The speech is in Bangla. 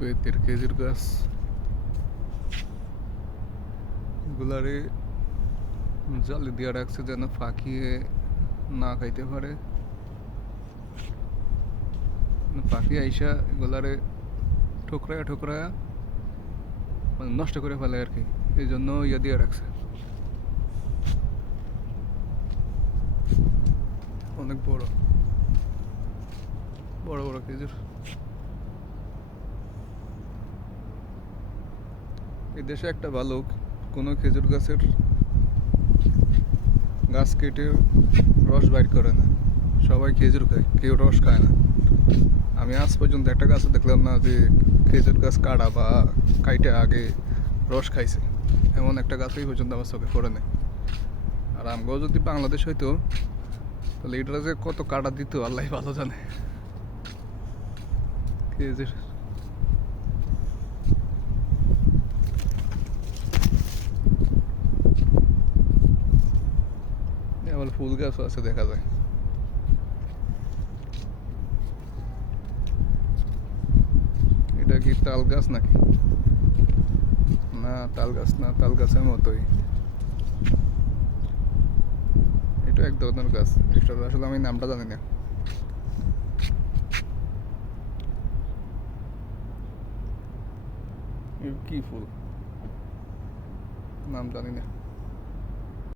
বেতের খেজুর গাছ গুলারে জালি দিয়ে রাখছে যেন পাখিয়ে না খাইতে পারে। পাখি আইসা এগুলারে ঠোকরায়া ঠোকরায়া মানে নষ্ট করে ফেলে আর কি, এই জন্য ইয়ে দিয়ে রাখছে। অনেক বড় বড় বড় খেজুর। এই দেশে একটা ভালো, কোনো খেজুর গাছের গাছ কেটে রস বাইর করে না, সবাই খেজুর খায়, কেউ রস খায় না। আমি আজ পর্যন্ত একটা গাছও দেখলাম না যে খেজুর গাছ কাটা বা কাইটা আগে রস খাইছে, এমন একটা গাছই পর্যন্ত আমার চোখে পড়ে নেই। আর আমরাও যদি বাংলাদেশ হইতো তাহলে এটা যে কত কাটা দিত আল্লাহ ভালো জানে। খেজুর আবার ফুল গাছও আছে দেখা যায়। এটা কি তাল গাছ নাকি? না তাল গাছ না, তাল গাছের মতোই এটা এক ধরনের গাছ, এটা আসলে আমি নামটা জানি না। কি ফুল নাম জানি না।